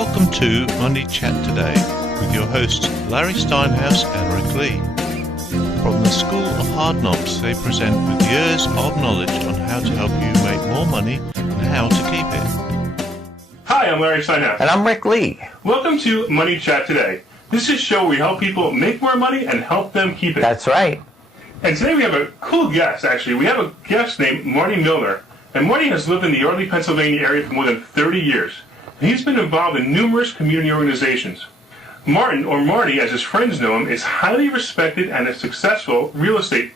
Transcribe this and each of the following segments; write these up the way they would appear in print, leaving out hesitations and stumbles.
Welcome to Money Chat Today with your hosts Larry Steinhouse and Rick Lee. From the School of Hard Knocks, they present with years of knowledge on how to help you make more money and how to keep it. Hi, I'm Larry Steinhouse. And I'm Rick Lee. Welcome to Money Chat Today. This is a show where we help people make more money and help them keep it. That's right. And today we have a cool guest, actually. We have a guest named Marty Millner. And Marty has lived in the Yardley, Pennsylvania area for more than 30 years. He's been involved in numerous community organizations. Martin, or Marty as his friends know him, is highly respected and a successful real estate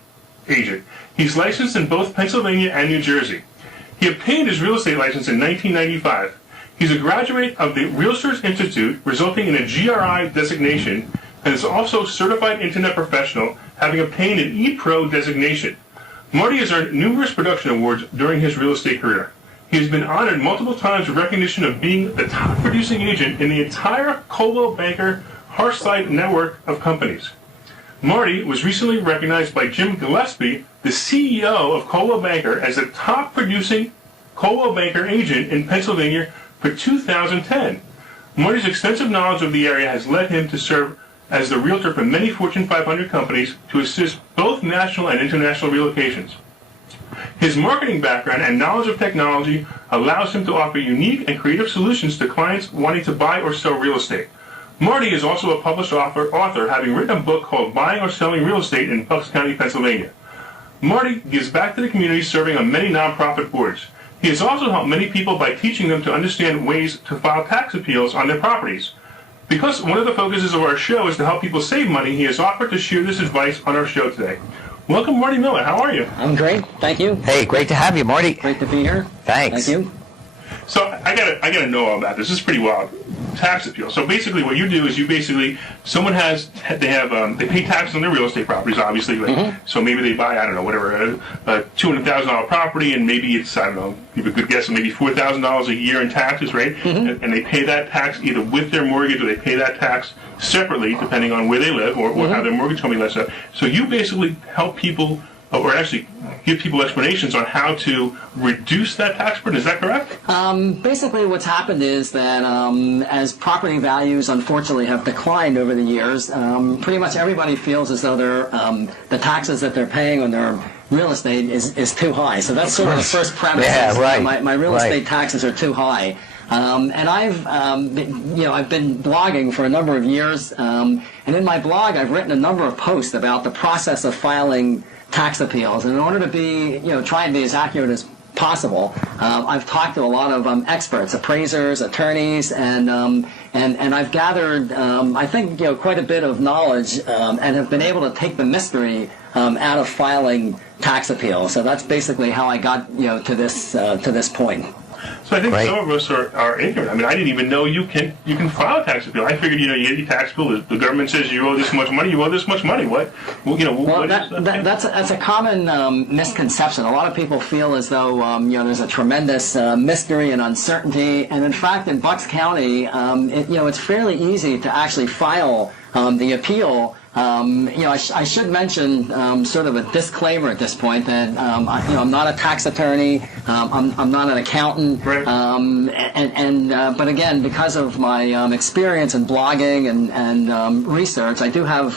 agent. He's licensed in both Pennsylvania and New Jersey. He obtained his real estate license in 1995. He's a graduate of the Realtors Institute, resulting in a GRI designation, and is also a certified internet professional, having obtained an ePro designation. Marty has earned numerous production awards during his real estate career. He has been honored multiple times with recognition of being the top producing agent in the entire Coldwell Banker Hearthside network of companies. Marty was recently recognized by Jim Gillespie, the CEO of Coldwell Banker, as the top producing Coldwell Banker agent in Pennsylvania for 2010. Marty's extensive knowledge of the area has led him to serve as the realtor for many Fortune 500 companies to assist both national and international relocations. His marketing background and knowledge of technology allows him to offer unique and creative solutions to clients wanting to buy or sell real estate. Marty is also a published author, having written a book called Buying or Selling Real Estate in Bucks County, Pennsylvania. Marty gives back to the community, serving on many nonprofit boards. He has also helped many people by teaching them to understand ways to file tax appeals on their properties. Because one of the focuses of our show is to help people save money, he has offered to share this advice on our show today. Welcome, Marty Millner. How are you? I'm great. Thank you. Hey, great to have you, Marty. Great to be here. Thanks. Thank you. So I gotta know all about this. This is pretty wild. Tax appeal. So basically, what you do is they pay taxes on their real estate properties, obviously. So maybe they buy, I don't know, whatever, a $200,000 property, and maybe it's, I don't know, you have a good guess, maybe $4,000 a year in taxes, right? And they pay that tax either with their mortgage or they pay that tax separately, depending on where they live or how their mortgage company lets up. So you basically help people, or actually give people explanations on how to reduce that tax burden. Is that correct? Basically, what's happened is that as property values, unfortunately, have declined over the years, pretty much everybody feels as though the taxes that they're paying on their real estate is too high. So that's sort of the first premise. Yeah, right. My real estate taxes are too high. And I've been blogging for a number of years, and in my blog, I've written a number of posts about the process of filing tax appeals. And in order to be, try and be as accurate as possible, I've talked to a lot of experts, appraisers, attorneys, and I've gathered, I think, quite a bit of knowledge, and have been able to take the mystery out of filing tax appeals. So that's basically how I got, to this point. So I think some of us are ignorant. I mean, I didn't even know you can file a tax appeal. I figured, you get your tax bill, the government says you owe this much money, you owe this much money. What? That's a common misconception. A lot of people feel as though there's a tremendous mystery and uncertainty, and in fact, in Bucks County, it's fairly easy to actually file the appeal. I should mention sort of a disclaimer at this point that I'm not a tax attorney, I'm not an accountant, right. But again, because of my experience in blogging and research, I do have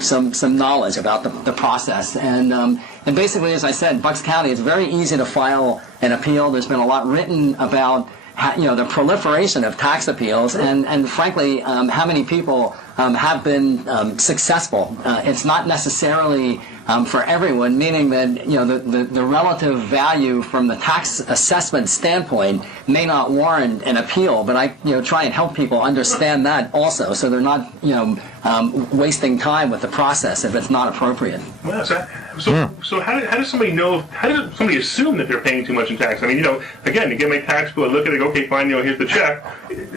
some knowledge about the process. And basically, as I said, Bucks County, it's very easy to file an appeal. There's been a lot written about the proliferation of tax appeals, and frankly, how many people have been successful. It's not necessarily for everyone, meaning that the relative value from the tax assessment standpoint may not warrant an appeal, but I try and help people understand that also, so they're not wasting time with the process if it's not appropriate. Well, so how does somebody know? How does somebody assume that they're paying too much in tax? I mean, again, you get my tax bill, I look at it, go, okay, fine, here's the check,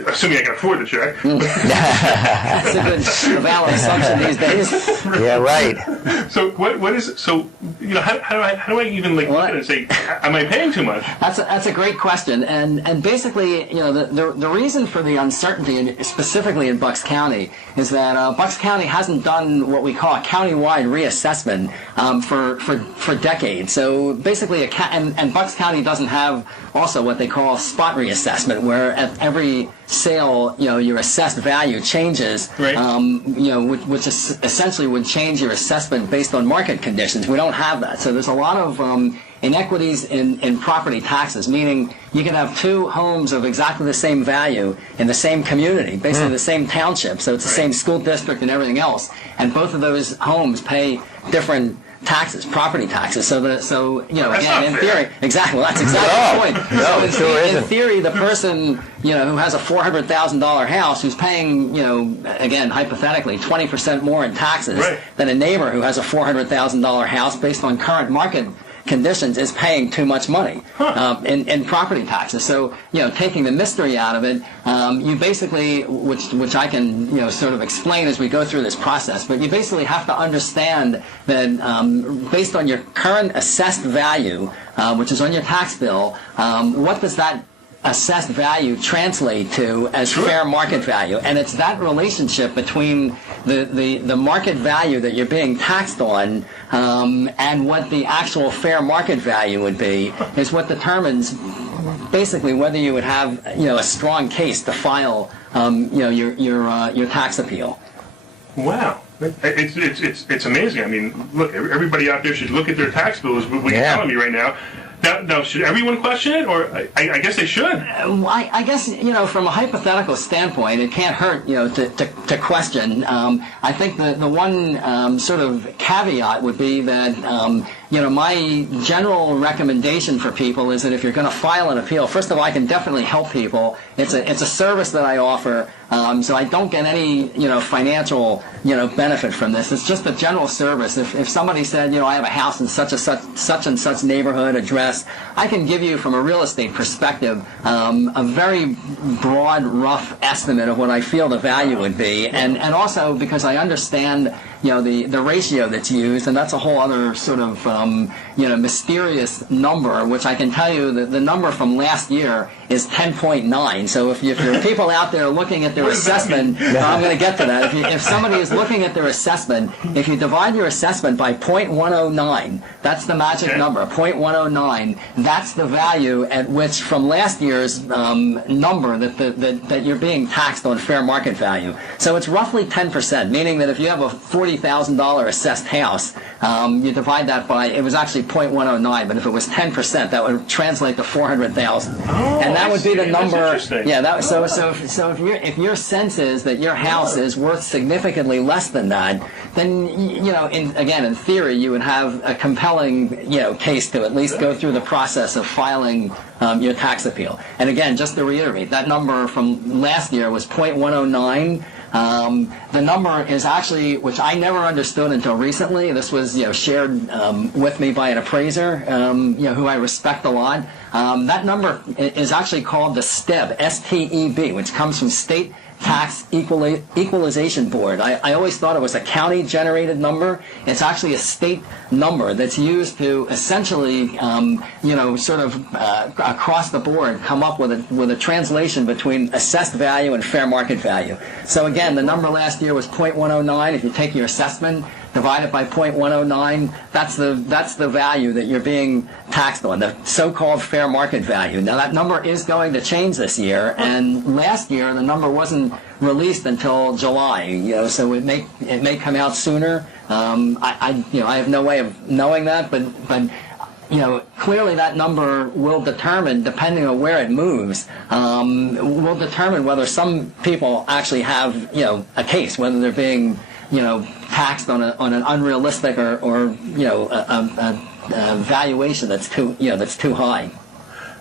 assuming I can afford the check. That's a valid assumption these days. Yeah, right. So what is it? So how do I even look at it and say, am I paying too much? That's a great question, and basically the reason for the uncertainty, specifically in Bucks County, is that Bucks County hasn't done what we call a countywide reassessment for decades. So basically, and Bucks County doesn't have also what they call spot reassessment, where at every sale, your assessed value changes, right. Which is essentially would change your assessment based on market conditions. We don't have that. So there's a lot of inequities in property taxes, meaning you can have two homes of exactly the same value in the same community, basically the same township, so it's the same school district and everything else, and both of those homes pay different taxes, property taxes. So again, in theory, exactly. Well, that's exactly the point. In theory, the person who has a $400,000 house, who's paying again hypothetically 20% more in taxes than a neighbor who has a $400,000 house, based on current market conditions, is paying too much money in property taxes. So taking the mystery out of it, you basically, which I can sort of explain as we go through this process, but you basically have to understand that based on your current assessed value, which is on your tax bill, what does that assessed value translate to as fair market value? And it's that relationship between the market value that you're being taxed on and what the actual fair market value would be is what determines basically whether you would have a strong case to file your tax appeal. Wow. It's amazing. I mean, look, everybody out there should look at their tax bills. What you're telling me right now. Now, should everyone question it, or I guess they should? I guess from a hypothetical standpoint, it can't hurt to question. I think the one sort of caveat would be that my general recommendation for people is that if you're going to file an appeal, first of all, I can definitely help people. It's a service that I offer, so I don't get any financial benefit from this. It's just a general service. If somebody said I have a house in such and such neighborhood address, I can give you from a real estate perspective a very broad, rough estimate of what I feel the value would be, and also because I understand the ratio that's used, and that's a whole other sort of mysterious number, which I can tell you that the number from last year is 10.9. So if there are people out there looking at their assessment, I'm going to get to that. If somebody is looking at their assessment, if you divide your assessment by 0.109, that's the magic number, 0.109. That's the value at which from last year's number that you're being taxed on fair market value. So it's roughly 10%, meaning that if you have a $40,000 assessed house, you divide that by, it was actually 0.109, but if it was 10%, that would translate to $400,000. And that would be the number. Yeah. So if your sense is that your house is worth significantly less than that, then in theory, you would have a compelling case to at least go through the process of filing your tax appeal. And again, just to reiterate, that number from last year was 0.109. The number is actually, which I never understood until recently. This was shared with me by an appraiser, who I respect a lot. That number is actually called the STEB, S-T-E-B, which comes from State Tax Equalization Board. I always thought it was a county-generated number. It's actually a state number that's used to essentially, sort of across the board come up with a translation between assessed value and fair market value. So again, the number last year was 0.109. If you take your assessment, divide it by 0.109, that's the value that you're being taxed on, the so-called fair market value. Now that number is going to change this year, and last year the number wasn't released until July, so it may come out sooner. I have no way of knowing that, but clearly that number will determine, depending on where it moves, will determine whether some people actually have a case, whether they're being taxed on an unrealistic or a valuation that's too high.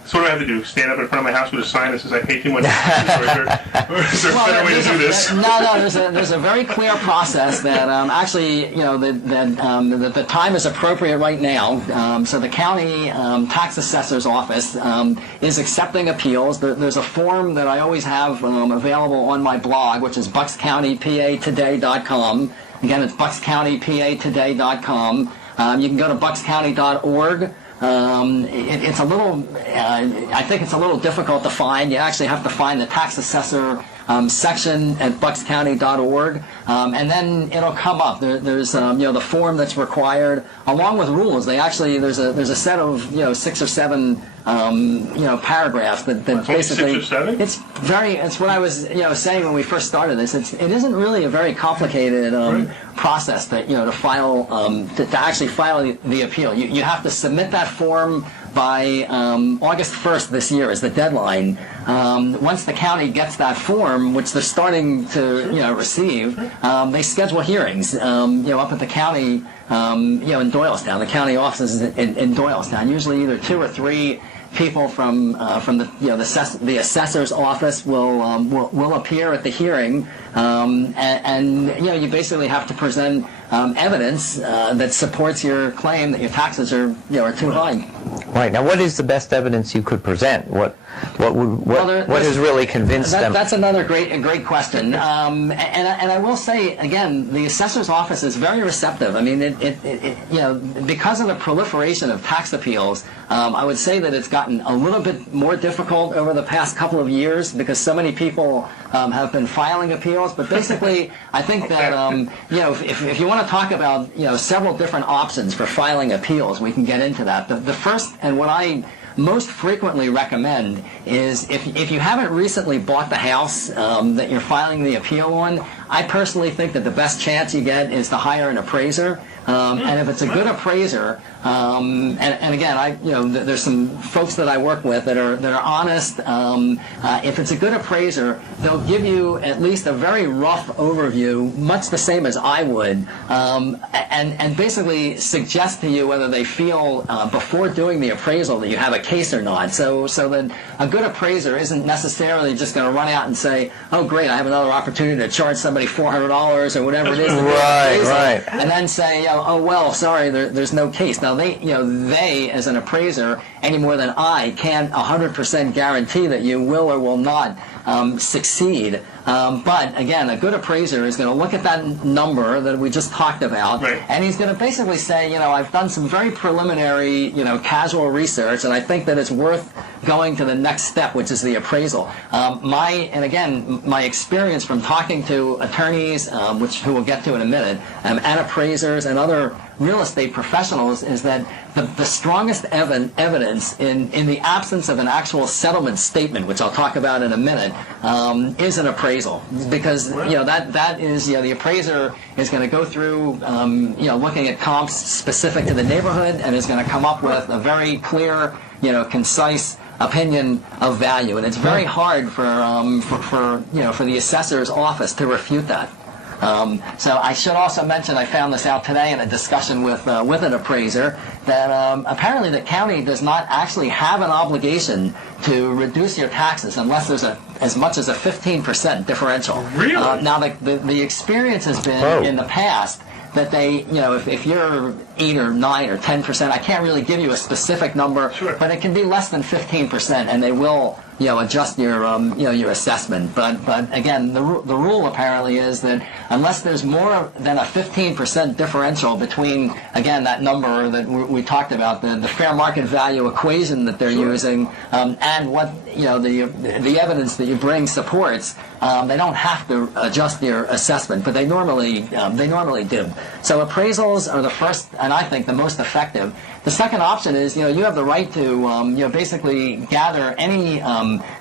So what do I have to do? Stand up in front of my house with a sign that says I pay too much taxes, or is there a better way to do this? No, there's a very clear process that actually, that the time is appropriate right now. So the county tax assessor's office is accepting appeals. There's a form that I always have available on my blog, which is buckscountypatoday.com. Again, it's buckscountypatoday.com. You can go to buckscounty.org. It's a little, I think it's a little difficult to find. You actually have to find the tax assessor section at buckscounty.org, and then it'll come up. There's the form that's required along with rules. There's a set of 6 or 7 paragraphs that basically 6 or 7? It's what I was saying when we first started this. It isn't really a very complicated process that to file to actually file the appeal. You have to submit that form by August 1st this year is the deadline. Once the county gets that form, which they're starting to receive, they schedule hearings up at the county in Doylestown. The county offices in Doylestown. Usually either 2 or 3 people from the assessor's office will appear at the hearing, and you basically have to present evidence that supports your claim that your taxes are too high. Right. Now, what is the best evidence you could present? What has really convinced them? That's another great question. And I will say again, the assessor's office is very receptive. I mean, because of the proliferation of tax appeals, I would say that it's gotten a little bit more difficult over the past couple of years because so many people have been filing appeals. But basically, I think that if you want to talk about several different options for filing appeals, we can get into that. The first and what I most frequently recommend is if you haven't recently bought the house that you're filing the appeal on, I personally think that the best chance you get is to hire an appraiser. And if it's a good appraiser, and again, there's some folks that I work with that are honest. If it's a good appraiser, they'll give you at least a very rough overview, much the same as I would, and basically suggest to you whether they feel before doing the appraisal that you have a case or not. So that a good appraiser isn't necessarily just going to run out and say, "Oh, great, I have another opportunity to charge somebody $400 or whatever it is," right, and then say, "Oh well, sorry, there's no case." Now they as an appraiser, any more than I, can't 100% guarantee that you will or will not succeed. But again, a good appraiser is going to look at that number that we just talked about, right, and he's going to basically say, I've done some very preliminary, casual research, and I think that it's worth going to the next step, which is the appraisal. My experience from talking to attorneys, who we'll get to in a minute, and appraisers and other real estate professionals is that the strongest evidence in the absence of an actual settlement statement, which I'll talk about in a minute, is an appraisal, because that is the appraiser is going to go through looking at comps specific to the neighborhood and is going to come up with a very clear concise opinion of value, and it's very hard for the assessor's office to refute that. So I should also mention, I found this out today in a discussion with an appraiser, that apparently the county does not actually have an obligation to reduce your taxes unless there's as much as a 15% differential. Really? Now the experience has been in the past that they, if you're 8 or 9 or 10%, I can't really give you a specific number, sure, but it can be less than 15%, and they will adjust your your assessment. But again, the rule apparently is that unless there's more than a 15% differential between, again, that number that we talked about, the fair market value equation that they're using, and what the evidence that you bring supports, they don't have to adjust your assessment, but they normally do. So appraisals are the first, and I think the most effective. The second option is, you have the right to, basically gather any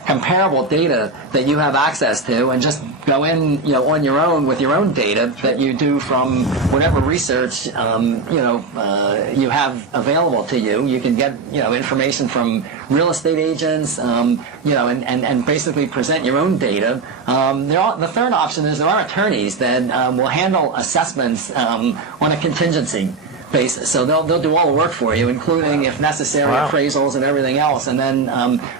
comparable data that you have access to, and just go in, on your own with your own data that you do from whatever research, you have available to you. You can get, information from real estate agents, and basically present your own data. The third option is there are attorneys that will handle assessments on a contingency basis. So they'll do all the work for you, including, if necessary, appraisals and everything else. And then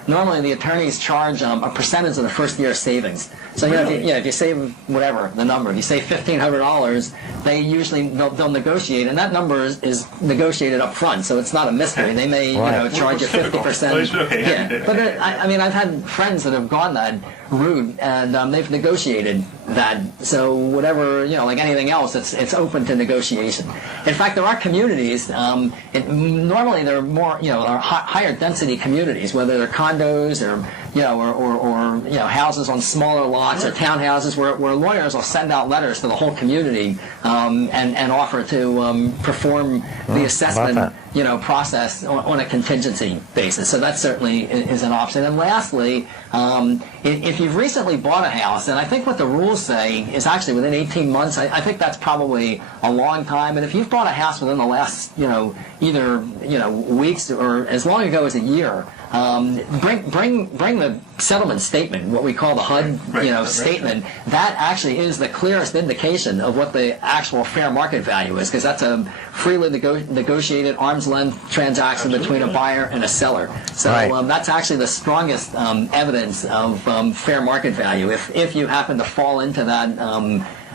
normally the attorneys charge a percentage of the first year's savings. So if you save whatever the number, if you save $1,500, they'll negotiate, and that number is negotiated up front, so it's not a mystery. They may charge you 50%. But I've had friends that have gone that route, and they've negotiated So whatever, like anything else, it's open to negotiation. In fact, there are communities, normally they're more, are higher density communities, whether they're condos or houses on smaller lots or townhouses where lawyers will send out letters to the whole community and offer to perform the assessment process on a contingency basis. So that certainly is an option. And lastly, if you've recently bought a house, and I think what the rules say is actually within 18 months, I think that's probably a long time. And if you've bought a house within the last, either weeks or as long ago as a year, bring the settlement statement, what we call the HUD, statement. That actually is the clearest indication of what the actual fair market value is, because that's a freely negotiated arm's length transaction between a buyer and a seller. So that's actually the strongest evidence of fair market value. If you happen to fall into that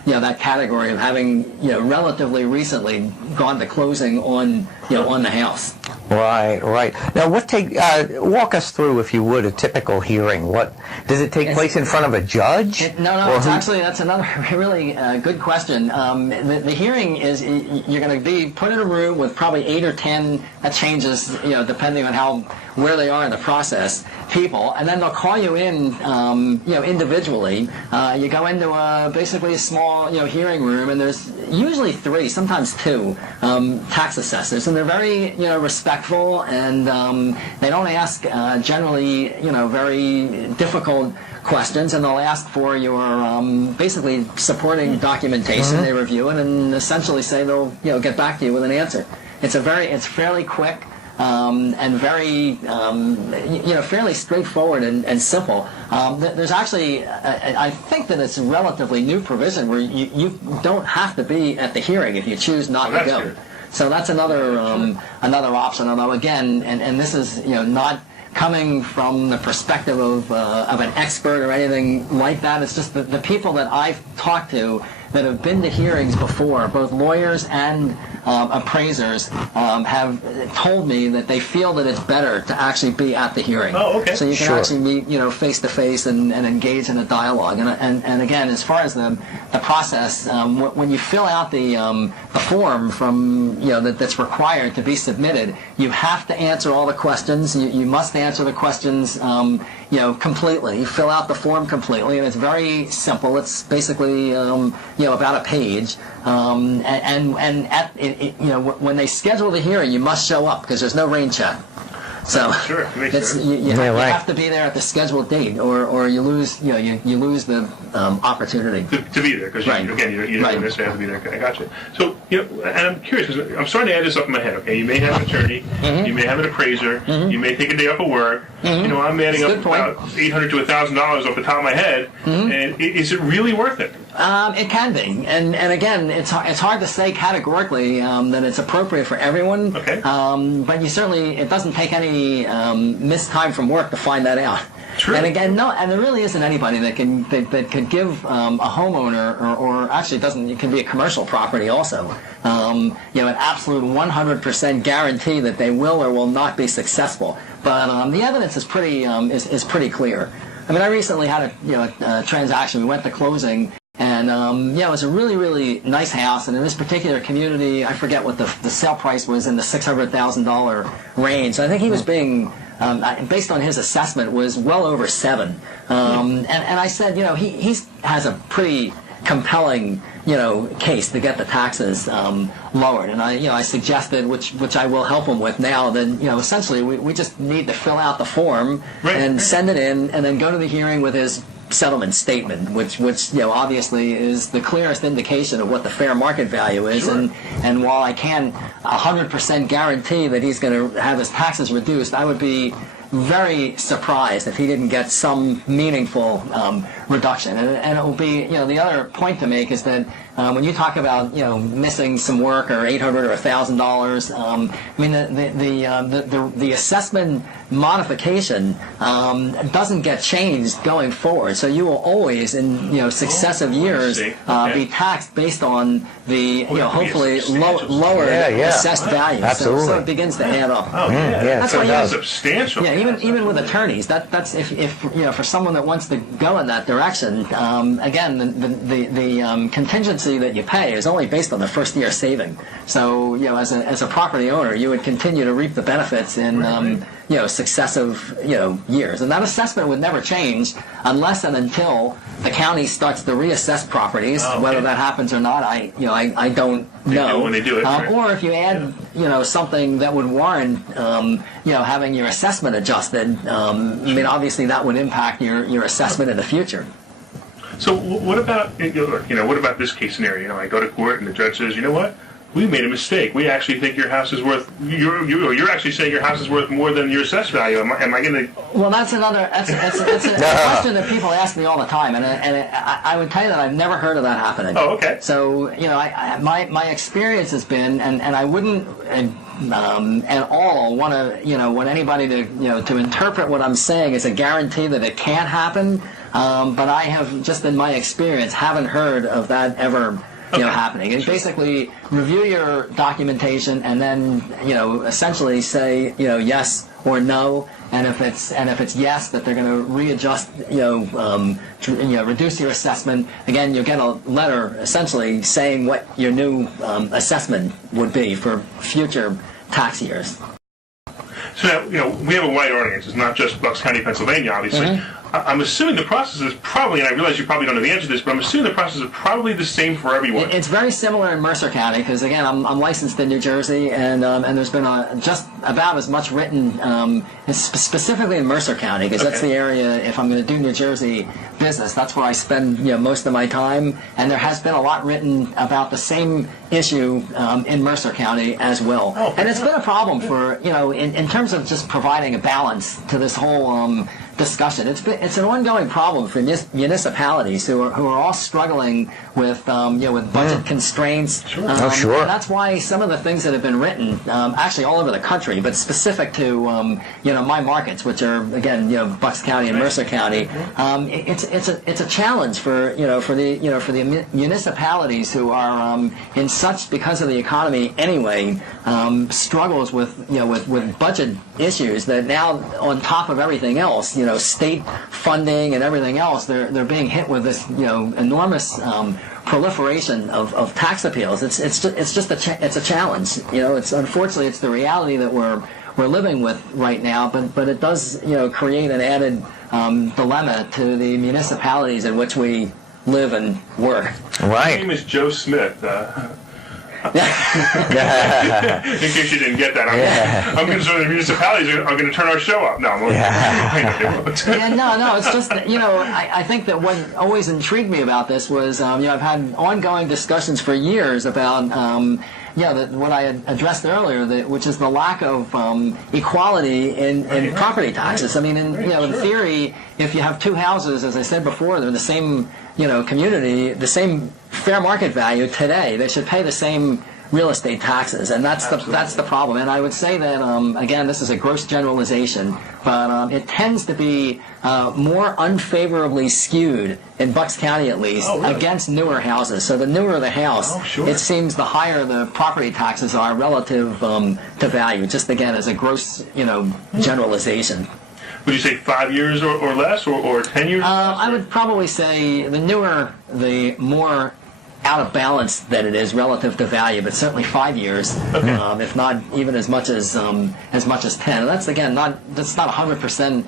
that category of having relatively recently gone to closing on on the house. Right. Now, walk us through, if you would, a typical hearing. What does it take place in front of a judge? That's another really good question. The hearing is you're going to be put in a room with probably 8 or 10 changes, depending on where they are in the process, people, and then they'll call you in, individually. You go into basically a small, hearing room, and there's usually 3, sometimes 2 tax assessors, and they're very, respectful, and they don't ask generally, very difficult questions, and they'll ask for your basically supporting documentation. They review it and essentially say they'll get back to you with an answer. It's fairly quick. And very, fairly straightforward and simple. There's actually, I think that it's a relatively new provision where you don't have to be at the hearing if you choose not to go. Good. So that's another option. Although again, and this is not coming from the perspective of an expert or anything like that. It's just the people that I've talked to that have been to hearings before, both lawyers and appraisers, have told me that they feel that it's better to actually be at the hearing. Oh, okay. So you can actually meet, face to face and engage in a dialogue. And again, as far as the process, when you fill out the form from that's required to be submitted, you have to answer all the questions. You must answer the questions completely. Fill out the form completely, and it's very simple. It's basically about a page. And at when they schedule the hearing, you must show up because there's no rain check. So you have to be there at the scheduled date, or you lose you lose the opportunity to be there, because you don't necessarily have to be there. I got you. So and I'm curious because I'm starting to add this up in my head. Okay, you may have an attorney, you may have an appraiser, you may take a day off of work. I'm adding up about $800 to $1,000 off the top of my head, and is it really worth it? It can be, and again, it's hard to say categorically that it's appropriate for everyone. Okay. But it doesn't take any missed time from work to find that out. True. And again, and there really isn't anybody that could give a homeowner, or actually it can be a commercial property also, an absolute 100% guarantee that they will or will not be successful. But the evidence is pretty clear. I mean, I recently had a transaction. We went to closing. And it was a really, really nice house. And in this particular community, I forget what the sale price was, in the $600,000 range. I think he was being, based on his assessment, was well over $7. And I said, he has a pretty compelling, case to get the taxes lowered. And I suggested, which I will help him with now, that essentially we just need to fill out the form and send it in, and then go to the hearing with his settlement statement, which obviously is the clearest indication of what the fair market value is. Sure. And while I can't 100% guarantee that he's going to have his taxes reduced, I would be very surprised if he didn't get some meaningful reduction. And it will be, the other point to make is that when you talk about, missing some work or $800 or $1,000, I mean, the assessment modification doesn't get changed going forward. So you will always, in successive years, be taxed based on the hopefully lower assessed value. Absolutely. So it begins to add up. Oh, yeah. That's why That's substantial. Yeah, even with attorneys, that's if for someone that wants to go in that direction, again, the contingency that you pay is only based on the first year saving. So as a property owner, you would continue to reap the benefits in successive years, and that assessment would never change unless and until the county starts to reassess properties. Whether that happens or not, I don't know. When they do it, or if you add something that would warrant having your assessment adjusted. Obviously that would impact your assessment in the future. So what about what about this case scenario? I go to court and the judge says, you know what? We made a mistake. We actually think your house is worth. You're actually saying your house is worth more than your assessed value. Am I going to? Well, that's a question that people ask me all the time, and I would tell you that I've never heard of that happening. Oh, okay. So my experience has been, and I wouldn't at all want anybody to interpret what I'm saying as a guarantee that it can't happen. But I have just in my experience haven't heard of that ever. Happening. And basically review your documentation and then, essentially say, yes or no. And if it's yes, that they're going to readjust, reduce your assessment. Again, you'll get a letter essentially saying what your new assessment would be for future tax years. So now, we have a wide audience. It's not just Bucks County, Pennsylvania, obviously. Mm-hmm. I'm assuming the process is probably, and I realize you probably don't know the answer to this, but I'm assuming the process is probably the same for everyone. It's very similar in Mercer County because, again, I'm licensed in New Jersey, and there's been just about as much written, specifically in Mercer County, because that's the area, if I'm going to do New Jersey business, that's where I spend most of my time, and there has been a lot written about the same issue in Mercer County as well. And it's been a problem for, in terms of just providing a balance to this whole discussion. It's an ongoing problem for municipalities who are all struggling with with budget constraints. Sure. And that's why some of the things that have been written, actually all over the country, but specific to my markets, which are again Bucks County and Mercer County. It's a challenge for the municipalities who are in such, because of the economy anyway, struggles with budget issues that now on top of everything else, state funding and everything else, they're being hit with this enormous proliferation of tax appeals. It's a challenge. Unfortunately it's the reality that we're living with right now, but it does create an added dilemma to the municipalities in which we live and work. Right. My name is Joe Smith. In case you didn't get that, I'm concerned the municipalities are going to turn our show up. No, I'm no, it's just I think that what always intrigued me about this was I've had ongoing discussions for years about what I had addressed earlier, which is the lack of equality in property taxes. I mean, in theory, if you have two houses, as I said before, they're in the same community, the same fair market value today, they should pay the same real estate taxes, and that's the problem. And I would say that again, this is a gross generalization, but it tends to be more unfavorably skewed in Bucks County, at least, against newer houses. So the newer the house, it seems the higher the property taxes are relative to value. Just again, as a gross generalization. Would you say 5 years or less, or 10 years? I would probably say the newer, the more out of balance that it is relative to value, but certainly 5 years, if not even as much as 10. And that's again that's not 100%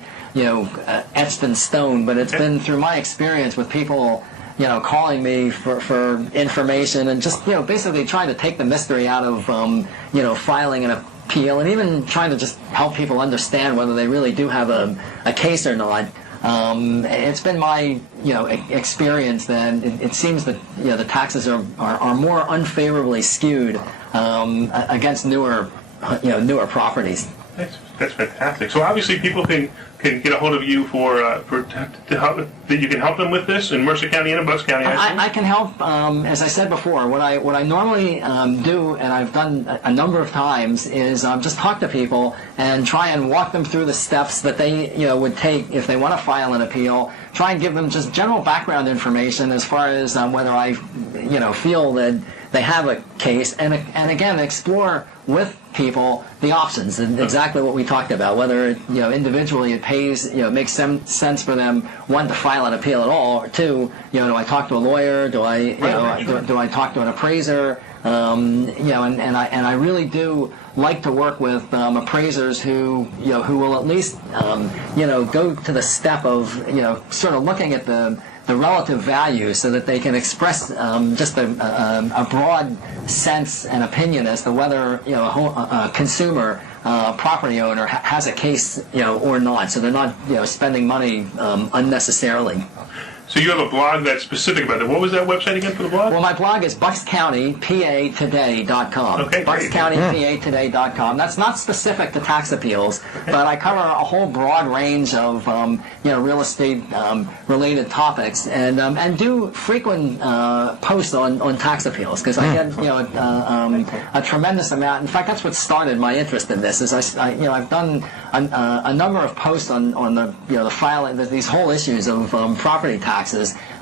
etched in stone, but it's been through my experience with people calling me for information and just basically trying to take the mystery out of filing an appeal, and even trying to just help people understand whether they really do have a case or not. It's been my experience that it seems that the taxes are more unfavorably skewed against newer properties. That's fantastic. So obviously people can get a hold of you to help, that you can help them with this in Mercer County and in Bucks County. I can help. As I said before, what I normally do, and I've done a number of times, is just talk to people and try and walk them through the steps that they would take if they want to file an appeal. Try and give them just general background information as far as whether I feel that they have a case, and again explore with people the options, and exactly what we talked about, whether individually it pays, makes sense for them, one, to file an appeal at all, or two, do I talk to a lawyer, do I do I talk to an appraiser, and I really do like to work with appraisers who will at least go to the step of sort of looking at the relative value, so that they can express just a broad sense and opinion as to whether a consumer, property owner has a case or not. So they're not spending money unnecessarily. So you have a blog that's specific about it. What was that website again for the blog? Well, my blog is buckscountypatoday.com. Okay, buckscountypatoday.com. That's not specific to tax appeals, but I cover a whole broad range of real estate related topics, and do frequent posts on tax appeals, because I get a tremendous amount. In fact, that's what started my interest in this. Is I've done a number of posts on the the filing, these whole issues of property taxes,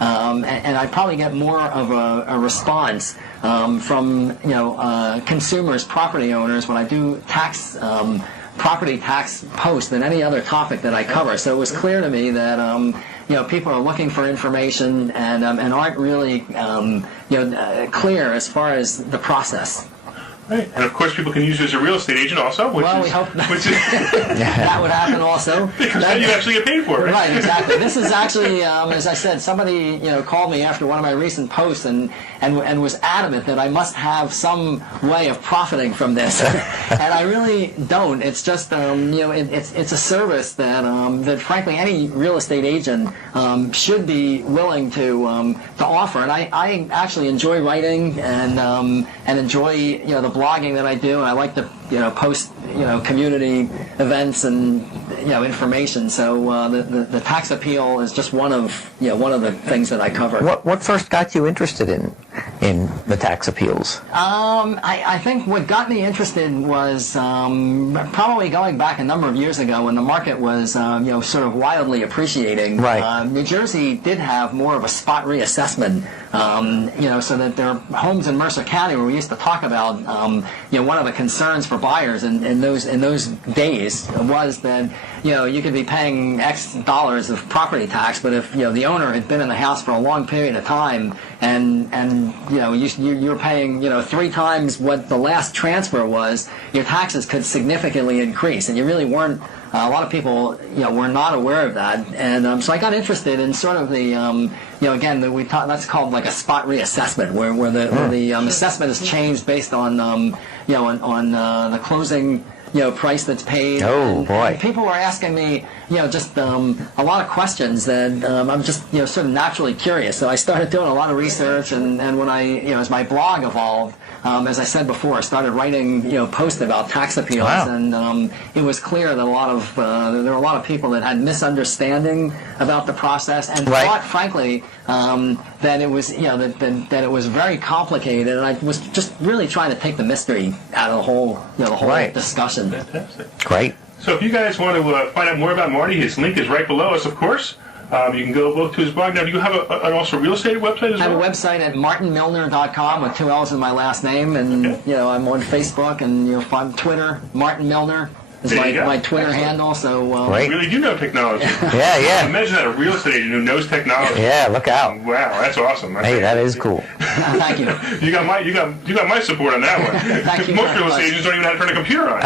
and I probably get more of a response from consumers, property owners, when I do property tax posts than any other topic that I cover. So it was clear to me that people are looking for information and aren't really clear as far as the process. Right. And of course, people can use you as a real estate agent also. We hope that would happen also. Because then you actually get paid for it. Right, exactly. This is actually, as I said, somebody called me after one of my recent posts and was adamant that I must have some way of profiting from this, and I really don't. It's just it's a service that frankly any real estate agent should be willing to offer. And I actually enjoy writing and enjoy the blogging that I do, and I like to post community events and information. So the tax appeal is just one of the things that I cover. What first got you interested in the tax appeals? I think what got me interested was probably going back a number of years ago when the market was sort of wildly appreciating. Right. New Jersey did have more of a spot reassessment, so that there are homes in Mercer County where we used to talk about one of the concerns for buyers in those days was that you could be paying X dollars of property tax, but if the owner had been in the house for a long period of time and you're paying 3 times what the last transfer was, your taxes could significantly increase, and you really weren't. A lot of people were not aware of that, and so I got interested in sort of the again that's called like a spot reassessment, where the assessment is changed based on the closing price that's paid. Oh, boy. And people were asking me just a lot of questions that I'm just sort of naturally curious. So I started doing a lot of research, and when I as my blog evolved, as I said before, I started writing posts about tax appeals. Wow. And it was clear that there were a lot of people that had misunderstanding about the process and Right. thought, frankly, that it was that it was very complicated, and I was just really trying to take the mystery out of the whole Right. discussion. Fantastic. Great. So if you guys want to find out more about Marty, his link is right below us, of course. You can go look to his blog. Now, do you have an also real estate website as well? I have a website at martinmillner.com with 2 L's in my last name, and I'm on Facebook and on Twitter. Martin Millner is There you go. my Twitter Excellent. handle. So Great. You really do know technology. Yeah. Imagine that, a real estate agent who knows technology. Yeah, look out. Wow, that's awesome. Hey, that is cool. thank you. You got my support on that one. Thank you Most very real much. estate agents don't even know how to turn a computer on.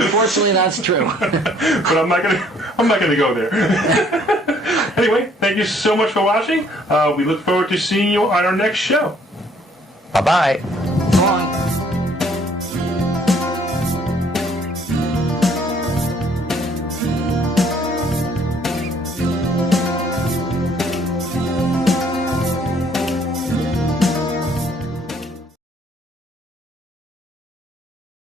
Unfortunately, that's true. But I'm not gonna go there. Anyway, thank you so much for watching. We look forward to seeing you on our next show. Bye-bye. Go on.